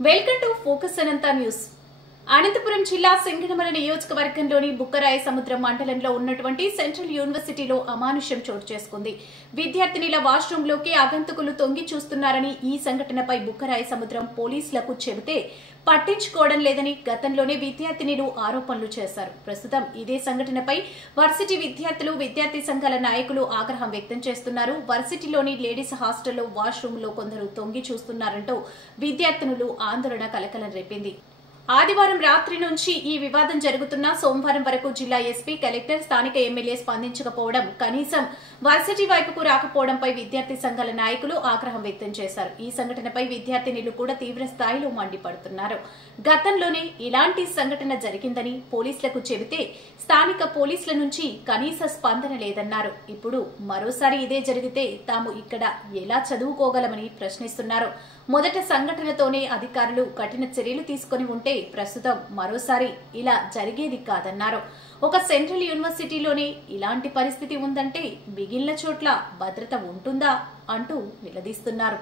Welcome to focus Anantha news. Anantapuram జిల్లా సింగనమల నియోజకవర్గంలోని బుక్కరాయ సముద్రం మండలంలో ఉన్నటువంటి సెంట్రల్ యూనివర్సిటీలో అమానుష్యం చోటు చేసుకుంది. విద్యార్థినిల వాష్రూంలోకి ఆగంతుకులు తొంగి చూస్తున్నారని ఈ సంఘటనపై బుక్కరాయ సముద్రం పోలీసులకు చెబితే పట్టించుకోవడం లేదని గతంలోనే విద్యార్థినిలు ఆరోపణలు చేశారు. ప్రస్తుతం ఇదే సంఘటనపై వర్సిటీ విద్యార్థులు, విద్యార్థి సంఘాల నాయకులు ఆగ్రహం వ్యక్తం చేస్తున్నారు. వర్సిటీలోని లేడీస్ హాస్టల్లో వాష్రూంలో కొందరు తొంగి చూస్తున్నారంటూ విద్యార్థినులు ఆందోళన కలకలం రేపింది. ఆదివారం రాత్రి నుంచి ఈ వివాదం జరుగుతున్న సోమవారం వరకు జిల్లా ఎస్పీ, కలెక్టర్, స్థానిక ఎమ్మెల్యే స్పందించకపోవడం, కనీసం వర్సిటీ వైపుకు రాకపోవడంపై విద్యార్థి సంఘాల నాయకులు ఆగ్రహం వ్యక్తం చేశారు. ఈ సంఘటనపై విద్యార్థినులు కూడా తీవ్ర స్థాయిలో మండిపడుతున్నారు. గతంలోనే ఇలాంటి సంఘటన జరిగిందని పోలీసులకు చెబితే స్థానిక పోలీసుల నుంచి కనీస స్పందన లేదన్నారు. ఇప్పుడు మరోసారి ఇదే జరిగితే తాము ఇక్కడ ఎలా చదువుకోగలమని ప్రశ్నిస్తున్నారు. మొదట సంఘటనతోనే అధికారులు కఠిన చర్యలు తీసుకుని ఉంటే ప్రస్తుతం మరోసారి ఇలా జరిగేది కాదన్నారు. ఒక సెంట్రల్ యూనివర్సిటీలోనే ఇలాంటి పరిస్థితి ఉందంటే మిగిలిన చోట్ల భద్రత ఉంటుందా అంటూ నిలదీస్తున్నారు.